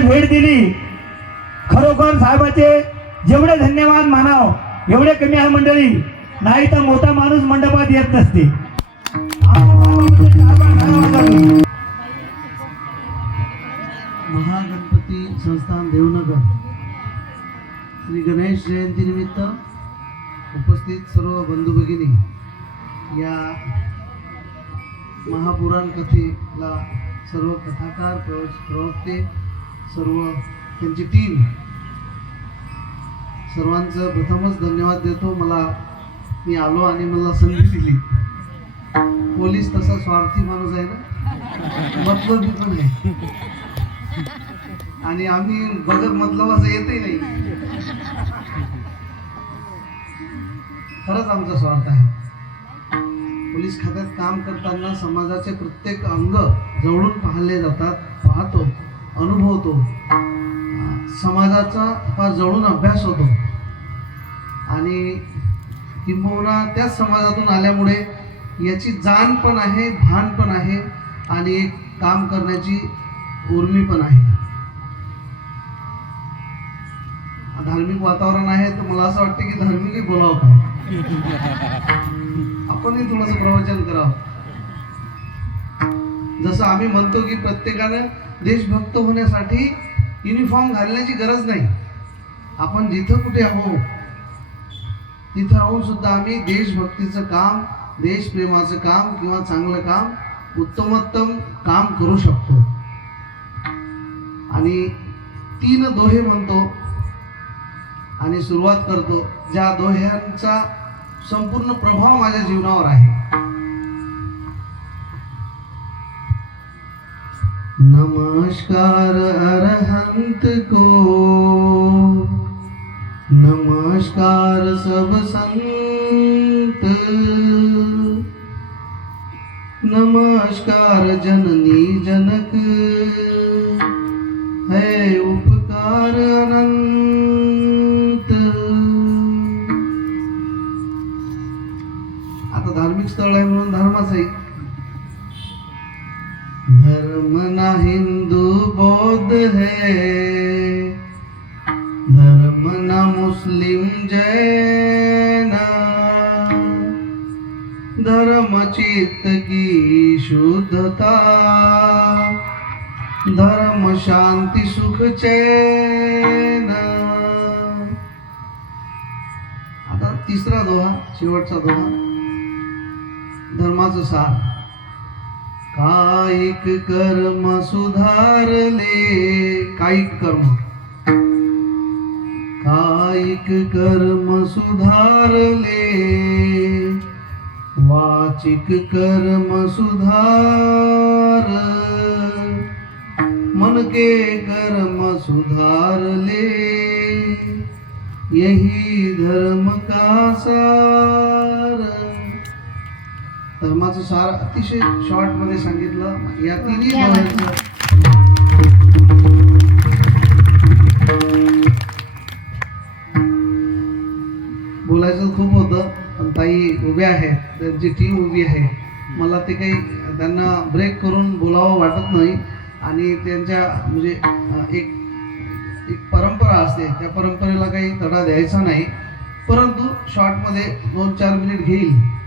आज भेट दिली. खरोखर साहेबाचे जेवढे धन्यवाद मानाव एवढे कमी आहे मंडळी. नाही तर मोठा माणूस मंडपात येत नसते. महागणपती संस्थान देवनगर. श्री गणेश जयंतीनिमित्त उपस्थित सर्व बंधू भगिनी या महापुराण कथेला सर्व कथाकार प्रवच प्रवक्ते सर्व त्यांची टीम सर्वांचं प्रथमच धन्यवाद देतो. मला मी आलो आणि मला संधी दिली. पोलीस तसा स्वार्थी माणूस आहे ना? मतलब पण आहे आणि आम्ही बघत मतलबाचं येतही नाही. खरंच आमचा स्वार्थ आहे. पोलीस खात्यात काम करताना समाजाचे प्रत्येक अंग जवळून पाहिले जातात पाहतो. अनुभवतो. समाजाचा फार जवळून अभ्यास होतो. आणि किंबहुना त्याच समाजातून आल्यामुळे याची जाण पण आहे भान पण आहे आणि एक काम करण्याची उर्मी पण आहे. धार्मिक वातावरण आहे तर मला असं वाटतं की धार्मिकही बोलावं काय. आपणही थोडंसं प्रवचन करावं. जसं आम्ही म्हणतो की प्रत्येकानं देशभक्त होण्यासाठी युनिफॉर्म घालण्याची गरज नाही. आपण जिथं कुठे आहो तिथं राहून सुद्धा आम्ही देशभक्तीचं काम देशप्रेमाचं काम किंवा चांगलं काम उत्तमोत्तम काम करू शकतो. आणि तीन दोहे म्हणतो आणि सुरुवात करतो ज्या दोह्यांचा संपूर्ण प्रभाव माझ्या जीवनावर आहे. नमस्कार अरहंत को। नमस्कार सब संत। नमस्कार जननी जनक। है उपकार अनंत। ना हिंदू बौद्ध है। धर्म ना मुस्लिम जैन। धर्म चित्त की शुद्धता। धर्म शांती सुख चैन। आता तिसरा दोहा शेवटचा दोहा. धर्माचं सार. कायिक कर्म सुधारले. कायिक कर्म? कायिक कर्म सुधारले. वाचिक कर्म सुधार. मन के कर्म सुधारले. यही धर्म का सार? धर्माचं सार अतिशय शॉर्टमध्ये सांगितलं. या तिन्ही बोलायचं खूप होतं पण ताई उभ्या आहेत. त्यांची टीम उभी आहे. मला ते काही त्यांना ब्रेक करून बोलावं वाटत नाही. आणि त्यांच्या म्हणजे एक एक परंपरा असते. त्या परंपरेला काही तडा द्यायचा नाही. परंतु शॉर्टमध्ये दोन चार मिनिट घेईल.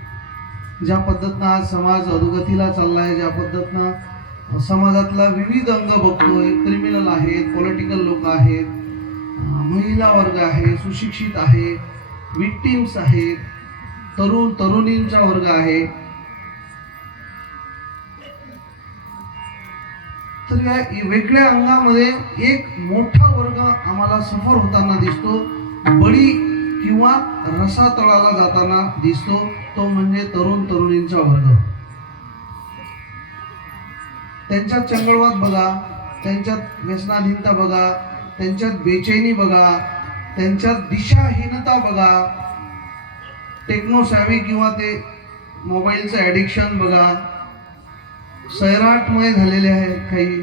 ज्या पद्धतीनं आज समाज अधोगतीला चालला आहे ज्या पद्धतीनं समाजातला विविध अंग बघतोय क्रिमिनल आहेत पॉलिटिकल लोक आहेत महिला वर्ग आहे सुशिक्षित आहे विक्टिम्स आहेत तरुण तरुणींचा वर्ग आहे. तर या वेगळ्या अंगामध्ये एक मोठा वर्ग आम्हाला सफर होताना दिसतो. बळी किंवा रसातळाला जाताना दिसतो तो म्हणजे तरुण तरुणींचा वर्ग. त्यांच्यात चंगळवाद बघा त्यांच्यात व्यसनाधीनता बघा त्यांच्यात बेचैनी बघा त्यांच्यात दिशाहीनता बघा. टेक्नो सॅवी किंवा ते मोबाईलचं ॲडिक्शन बघा. सैराटमुळे झालेले आहेत काही.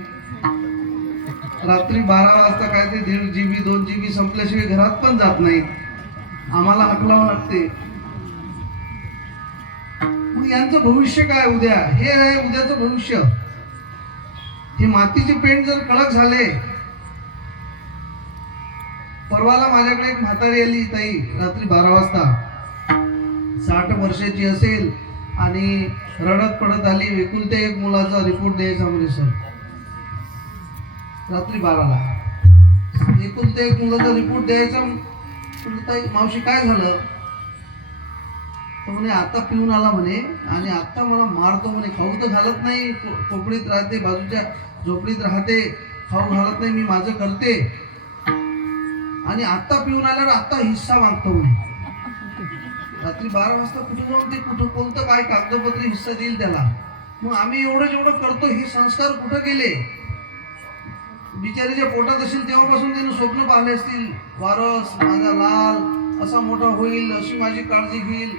रात्री बारा वाजता काय ते दीड जी बी दोन जी बी संपल्याशिवाय घरात पण जात नाही आम्हाला हकलावं लागते मग यांचं भविष्य काय उद्या? हे आहे उद्याचं भविष्य. हे मातीचे पेंट जर कडक झाले परवाला माझ्याकडे एक म्हातारी आली ताई रात्री बारा वाजता. साठ वर्षाची असेल आणि रडत पडत आली एकुलते एक मुलाचा रिपोर्ट द्यायचा म्हणजे सर रात्री बाराला. एकुलते एक मुलाचा रिपोर्ट द्यायचा ताई मावशी काय झालं? तर म्हणे आता पिऊन आला म्हणे आणि आता मला मारतो म्हणे. खाऊ तर घालत नाही. को- कोपडीत राहते बाजूच्या झोपडीत राहते. खाऊ घालत नाही मी माझं करते. आणि आता पिऊन आल्यावर आता हिस्सा मागतो म्हणे. रात्री बारा वाजता कुठं जाऊन ते कुठं कोणतं काय कागदपत्र हिस्सा देईल त्याला? मग आम्ही एवढं जेवढं करतो हे संस्कार कुठं गेले? बिचारीच्या पोटात असेल तेव्हापासून त्यानं स्वप्न पाहिले असतील. वारस माझा लाल असा मोठा होईल अशी माझी काळजी घेईल.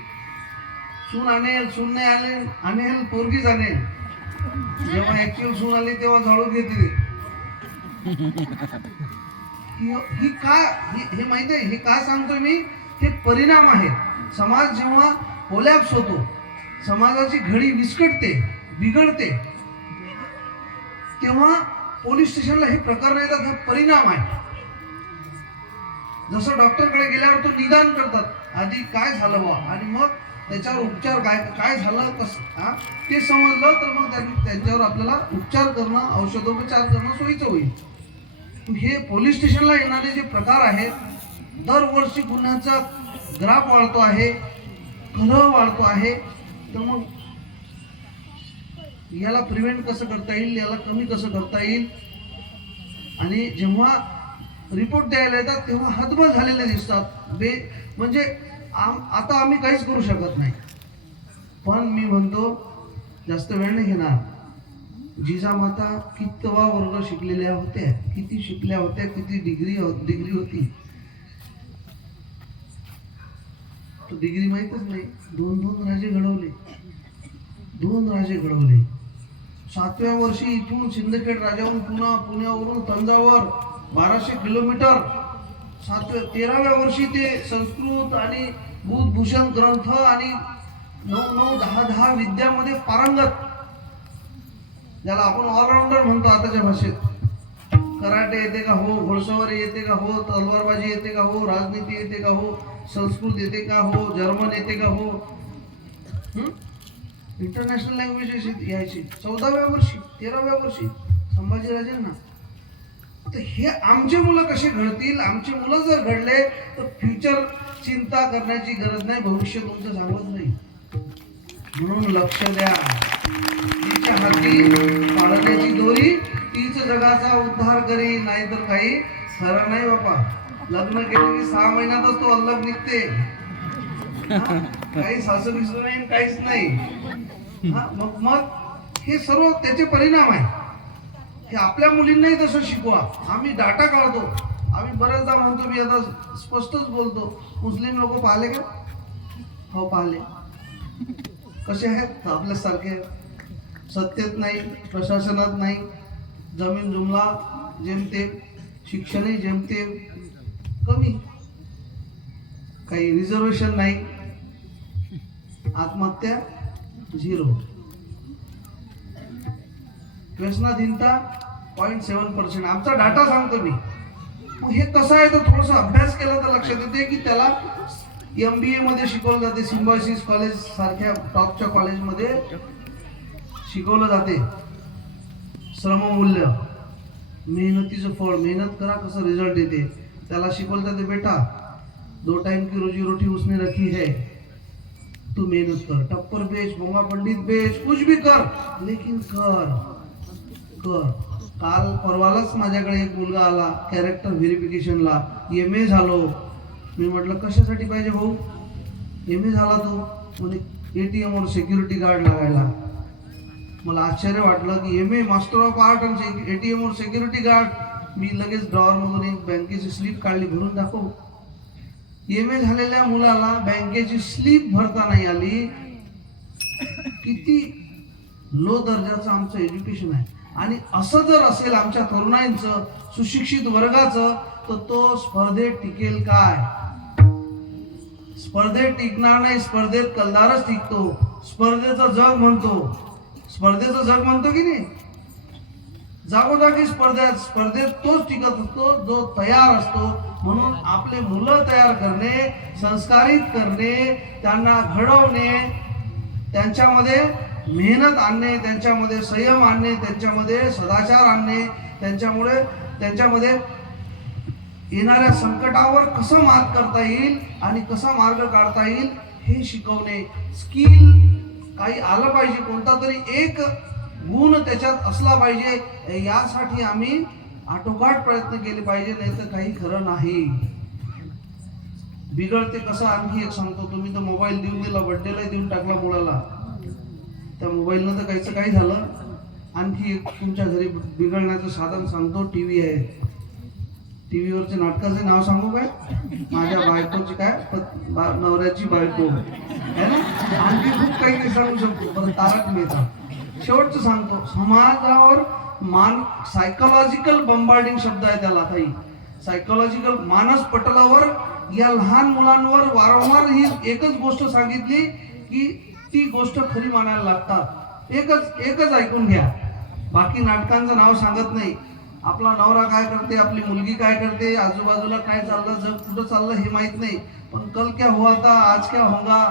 सून आणेल सून नाही आले आणेल पोरगीच आणेल. जेव्हा ऍक्च्युअल सून आली तेव्हा झाडू घेते. ही ही काय हे माहिती आहे हे काय सांगतोय मी? हे परिणाम आहे समाज जेव्हा कोलॅप्स होतो समाजाची घडी विस्कटते बिघडते तेव्हा पोलीस स्टेशनला हे प्रकरण येतात हा परिणाम आहे. जसं डॉक्टरकडे गेल्यावर तो निदान करतात आधी काय झालं बा आणि मग त्याच्यावर उपचार काय काय झालं कसं? हा? ते समजलं तर मग त्यांच्यावर आपल्याला उपचार करणं औषधोपचार करणं सोयीचं होईल. हे पोलीस स्टेशनला येणारे जे प्रकार आहेत दरवर्षी गुन्ह्याचा ग्राफ वाढतो आहे कलह वाढतो आहे तर मग याला प्रिव्हेंट कसं करता येईल याला कमी कसं करता येईल? आणि जेव्हा रिपोर्ट द्यायला येतात तेव्हा हतबल झालेले दिसतात. बे म्हणजे आम आता आम्ही काहीच करू शकत नाही. पण मी म्हणतो जास्त वेळ नाही घेणार. जिजामाता कितवा वर्ग शिकलेल्या होत्या किती शिकल्या होत्या किती डिग्री डिग्री हो, होती. डिग्री माहीतच नाही. दोन दोन राजे घडवले. दोन राजे घडवले. सातव्या वर्षी इथून सिंदखेड राजाहून पुन्हा पुण्यावरून तंजावर बाराशे किलोमीटर. सातव्या तेराव्या वर्षी ते संस्कृत आणि बुधभूषण ग्रंथ आणि नऊ नऊ दहा दहा विद्यामध्ये पारंगत. ज्याला आपण ऑलराऊंडर म्हणतो आताच्या भाषेत. कराटे येते का हो? घोडसवारी येते का हो? तलवारबाजी येते का हो? राजनीती येते का हो? संस्कृत येते का हो? जर्मन येते का हो? इंटरनॅशनल लँग्वेज यायची. चौदाव्या वर्षी तेराव्या वर्षी संभाजीराजेंना. तर हे आमचे मुलं कसे घडतील? आमचे मुलं जर घडले तर फ्युचर चिंता करण्याची गरज नाही भविष्य तुमचं सांगत नाही. म्हणून लक्ष द्या. तिच्या हाती पाळण्याची दोरी तीच जगाचा उद्धार करी नाहीतर काही खरं नाही बापा. लग्न केलं की सहा महिन्यातच तो अल्लग निघते. काही सासू बिसू नाही काहीच नाही. हा मग मग हे सर्व त्याचे परिणाम आहे की आपल्या मुलींनाही तसं शिकवा. आम्ही डाटा काढतो. आम्ही बऱ्याचदा म्हणतो मी आता स्पष्टच बोलतो. मुस्लिम लोक पाहिले का हो पाहिले कसे आहेत? आपल्यासारखे सत्तेत नाही प्रशासनात नाही. जमीन जुमला जेमते शिक्षणही जेमते कमी. काही रिझर्वेशन नाही. आत्महत्या. झिरो व्यसनाधीनता पॉईंट सेवन पर्सेंट आमचा डाटा सांगतो मी. मग हे कसं आहे? तर थोडासा अभ्यास केला तर लक्षात येते की त्याला एम बी मध्ये शिकवलं जाते. सिम्बॉयसिस कॉलेज सारख्या टॉपच्या कॉलेजमध्ये शिकवलं जाते. श्रममूल्य मेहनतीचं फळ. मेहनत करा कसं रिझल्ट येते. त्याला शिकवलं जाते बेटा दो टाइम की रोजी रोटी उसने रखी है. तू मेहनत कर. टप्पर बेच बोंगा पंडित बेच कुछ भी कर. लेकिन कर. कर. काल परवालाच माझ्याकडे एक मुलगा आला कॅरेक्टर व्हेरिफिकेशनला एम ए झालो. मी म्हटलं कशासाठी पाहिजे भाऊ? एम ए झाला तो. म्हणजे ए टी एमवर सिक्युरिटी गार्ड लागायला. मला आश्चर्य वाटलं की M A master of art आणि ए टी एमवर सिक्युरिटी गार्ड मी लगेच ड्रॉवरमधून एक बँकेची स्लिप काढली भरून दाखव. एम ए झालेल्या मुलाला बँकेची स्लिप भरता नाही आली किती लो दर्जाचं आमचं एज्युकेशन आहे. आणि असं जर असेल आमच्या तरुणाईंचं सुशिक्षित वर्गाचं तर तो स्पर्धेत टिकेल काय? स्पर्धेत टिकणार नाही स्पर्धेत कलदारच टिकतो. स्पर्धेचं जग म्हणतो. स्पर्धेचं जग म्हणतो की नाही? जागोजागी स्पर्धेत स्पर्धेत तोच टिकत असतो जो तयार असतो. म्हणून आपले मुलं तयार करणे संस्कारित करणे त्यांना घडवणे त्यांच्यामध्ये मेहनत आणणे त्यांच्यामध्ये संयम आणणे त्यांच्यामध्ये सदाचार आणणे त्यांच्यामुळे त्यांच्यामध्ये येणाऱ्या संकटावर कसं मात करता येईल आणि कसा मार्ग काढता येईल हे शिकवणे. स्किल काही आलं पाहिजे कोणता तरी एक गुण त्याच्यात असला पाहिजे यासाठी आम्ही आटोकाट प्रयत्न केले पाहिजे नाही तर काही खरं नाही. बिघडते कसं आणखी एक सांगतो तुम्ही तर मोबाईल देऊन दिला बड्डेला देऊन टाकला मुलाला. त्या मोबाईलनं तर काहीच काही झालं. आणखी एक तुमच्या घरी बिघडण्याचं साधन सांगतो टी व्ही आहे. टी व्हीवरचे नाटकाचे नाव सांगू काय? माझ्या बायकोची काय? नवऱ्याची बायको. है ना? आणखी खूप काही काही सांगू शकतो पण तारक मेहता. शेवटचं सांगतो. समाजावर मान सायकोलॉजिकल बंबार्डिंग शब्द आहे त्याला ताई सायकोलॉजिकल मानस पटलावर या लहान मुलांवर वारंवार ही एकच गोष्ट सांगितली की ती गोष्ट खरी मानायला लागतात. एकच एकच ऐकून घ्या. बाकी नाटकांचं नाव सांगत नाही. आपला नवरा काय करते आपली मुलगी काय करते आजूबाजूला काय चाललं जग कुठं चाललं हे माहीत नाही. पण कल क्या हुआ था आज क्या होगा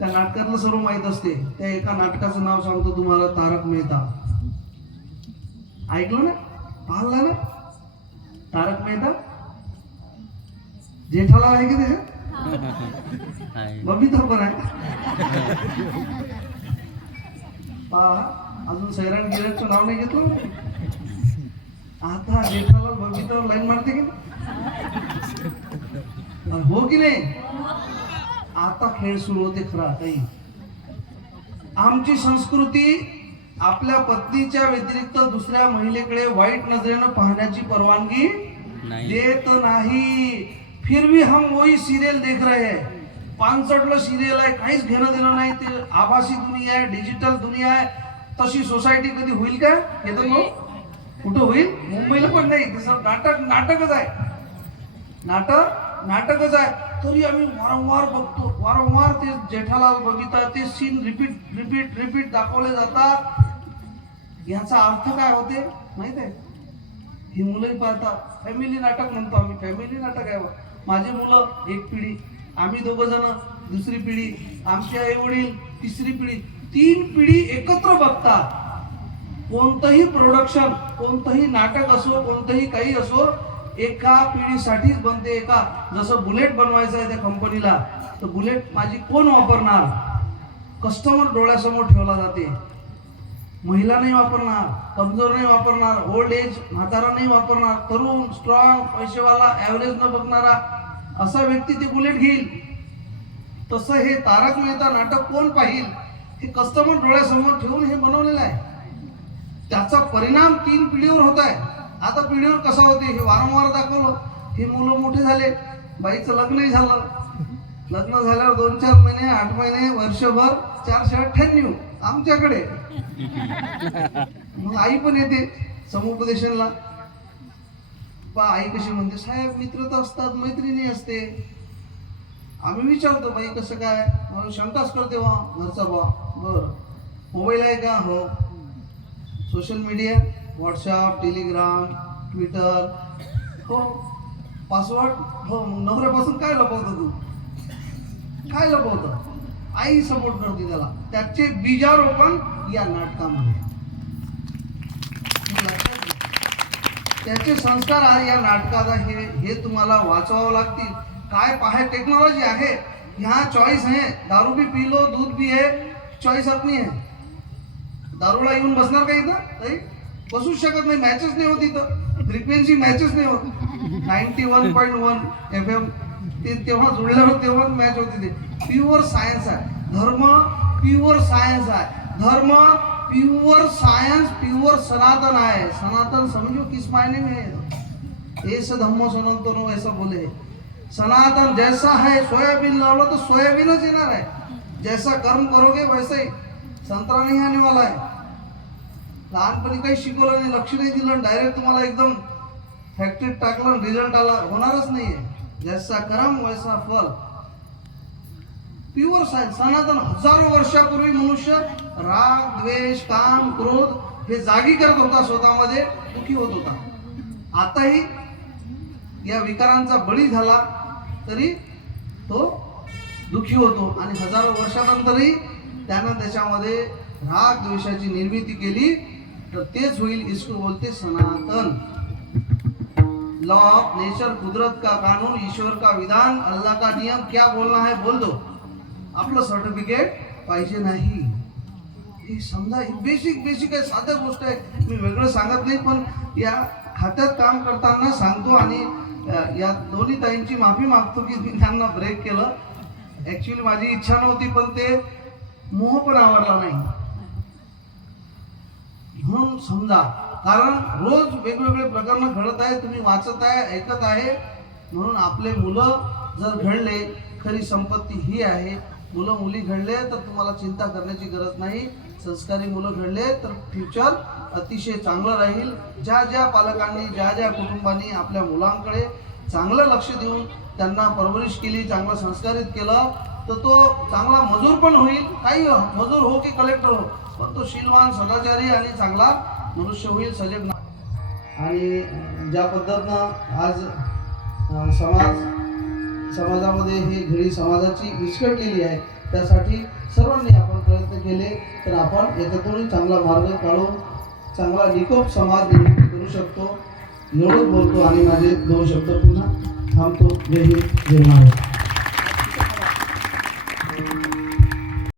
त्या नाटकातलं सर्व माहीत असते. त्या एका नाटकाचं नाव सांगतो तुम्हाला तारक मेहता. ऐकलं ना? पाहिलं ना तारक मेहता? जेठालाल आहे की आहे. बबिता पण आहे. पहा अजून सैराट गिराटचं नाव नाही घेतलं? आता जेठालाल बबितावर लाईन मारते की? हो की नाही? आता खेळ सुरू होते खरा काही आमची संस्कृती आपल्या पत्नीच्या व्यतिरिक्त दुसऱ्या महिलेकडे वाईट नजरेनं पाहण्याची परवानगी नाही. देत नाही. फिर भी हम वही सिरियल देख रहे हैं. पानसटलं सिरियल आहे काहीच घेणं देणं नाही. ते आभासी दुनिया आहे डिजिटल दुनिया आहे. तशी सोसायटी कधी होईल का? हे तर कुठं होईल? मुंबईला पण नाही. तसं नाटक नाटकच आहे. नाटक नाटकच आहे. तरी आम्ही वारंवार बघतो. वारंवार ते जेठालाल बघिता ते सीन रिपीट रिपीट रिपीट दाखवले जातात. याचा अर्थ काय होते? माहीत आहे? ही मुलंही पाहतात. फॅमिली नाटक म्हणतो आम्ही. फॅमिली नाटक आहे बा. माझी मुलं एक पिढी. आम्ही दोघ जण दुसरी पिढी. आमचे आई वडील तिसरी पिढी. तीन पिढी एकत्र बघतात. कोणतंही प्रोडक्शन कोणतंही नाटक असो कोणतंही काही असो एका पिढीसाठीच बनते एका. जसं बुलेट बनवायचं आहे त्या कंपनीला तर बुलेट माझी कोण वापरणार? कस्टमर डोळ्यासमोर ठेवला जाते. महिला नाही वापरणार कमजोर नाही वापरणार ओल्ड एज म्हातारा नाही वापरणार तरुण स्ट्रॉंग पैसेवाला ॲव्हरेज न बघणारा असा व्यक्ती ते बुलेट घेईल. तसं हे तारक मेहता नाटक कोण पाहिल? हे कस्टमर डोळ्यासमोर ठेवून हे बनवलेलं आहे. त्याचा परिणाम तीन पिढीवर होत आहे. आता पिढीवर कसा होते हे वारंवार दाखवलं. हे मुलं मोठे झाले. बाईचं लग्नही झालं. लग्न झाल्यावर दोन चार महिने आठ महिने वर्षभर चारशे अठ्ठ्याण्णव आमच्याकडे. मग आई पण येते समुपदेशनला. बा आई कशी म्हणते साहेब मित्र तर असतात मैत्रिणी असते. आम्ही विचारतो बाई कसं काय? म्हणून शंकाच करते वा घरचा बा. बरं. मोबाईल आहे का? हो. Social media. WhatsApp Telegram Twitter हो पासवर्ड हो मग नवऱ्यापासून काय लपवतो तू? काय लपवतं? आई सपोर्ट करते त्याला. त्याचे बीजारोपण या नाटकामध्ये. त्याचे संस्कार या नाटकाचा. हे हे तुम्हाला वाचवावं लागतील. काय पाहे टेक्नॉलॉजी आहे? ह्या चॉईस आहे. दारू बी पिलो दूध बी आहे. चॉईस अपनी आहे. दारूला येऊन बसणार का इथं? ताई बसूच शकत नाही मॅचेस नाही होत इथं. फ्रिक्वेन्सी मॅचेस नाही होत. Ninety one point one F M ते तेव्हा जुळल्यावर तेव्हा मॅच होती ते प्युअर सायन्स आहे. धर्म प्युअर सायन्स आहे. धर्म प्युअर सायन्स प्युअर सनातन आहे. सनातन समझो किस मायने में है? धम्म सनातनो हो, ऐसा बोले सनातन जैसा है सोयाबीन लावलं तर सोयाबीनच येणार आहे. जैसा कर्म करोगे वैसे ही. संत्रा नाही आने वाला आहे लहानपणी काही शिकवलं नाही लक्ष नाही दिलं डायरेक्ट तुम्हाला एकदम फॅक्टरीत टाकलं रिझल्ट आला. होणारच नाहीये. जैसा करम वैसा फल. प्युअर सायन्स सनातन हजारो वर्षापूर्वी मनुष्य राग द्वेष काम क्रोध हे जागी करत होता स्वतःमध्ये दुखी होत होता. आताही या विकारांचा बळी झाला तरी तो दुखी होतो आणि हजारो वर्षानंतरही त्यानं त्याच्यामध्ये राग द्वेषाची निर्मिती केली. तर तेच होईल इसको बोलते सनातन. लॉ ऑफ नेचर कुदरत का कानून ईश्वर का विधान अल्लाह का नियम क्या बोलना है बोल दो. आपलं सर्टिफिकेट पाहिजे नाही. हे समजा बेसिक बेसिक आहे साध्या गोष्ट आहे. मी वेगळं सांगत नाही पण या खात्यात काम करताना सांगतो आणि या दोन्ही ताईंची माफी मागतो की मी त्यांना ब्रेक केलं. ॲक्च्युली माझी इच्छा नव्हती पण ते मोह पण आवडला नाही. म्हणून समजा कारण रोज वेगवेगळे प्रकरण घडत आहे तुम्ही वाचत आहे ऐकत आहे म्हणून आपले मुलं जर घडले खरी संपत्ती ही आहे. मुलं मुली घडले तर तुम्हाला चिंता करण्याची गरज नाही. संस्कारी मुलं घडले तर फ्युचर अतिशय चांगलं राहील. ज्या ज्या पालकांनी ज्या ज्या कुटुंबांनी आपल्या मुलांकडे चांगलं लक्ष देऊन त्यांना परवरिश केली चांगलं संस्कारित केलं तर तो चांगला मजूर पण होईल. काही हो, मजूर हो की कलेक्टर हो पण तो शीलवान सदाचारी आणि चांगला मनुष्य होईल सजग ना आणि ज्या पद्धतीनं आज समाज समाजामध्ये ही घडी समाजाची विस्कटलेली आहे त्यासाठी सर्वांनी आपण प्रयत्न केले तर आपण याच्यातून चांगला मार्ग काढून चांगला निकोप समाज निर्मिती करू शकतो. एवढंच बोलतो आणि माझे दोन शब्द पुन्हा थांबतो. जय हिंद जय महाराष्ट्र.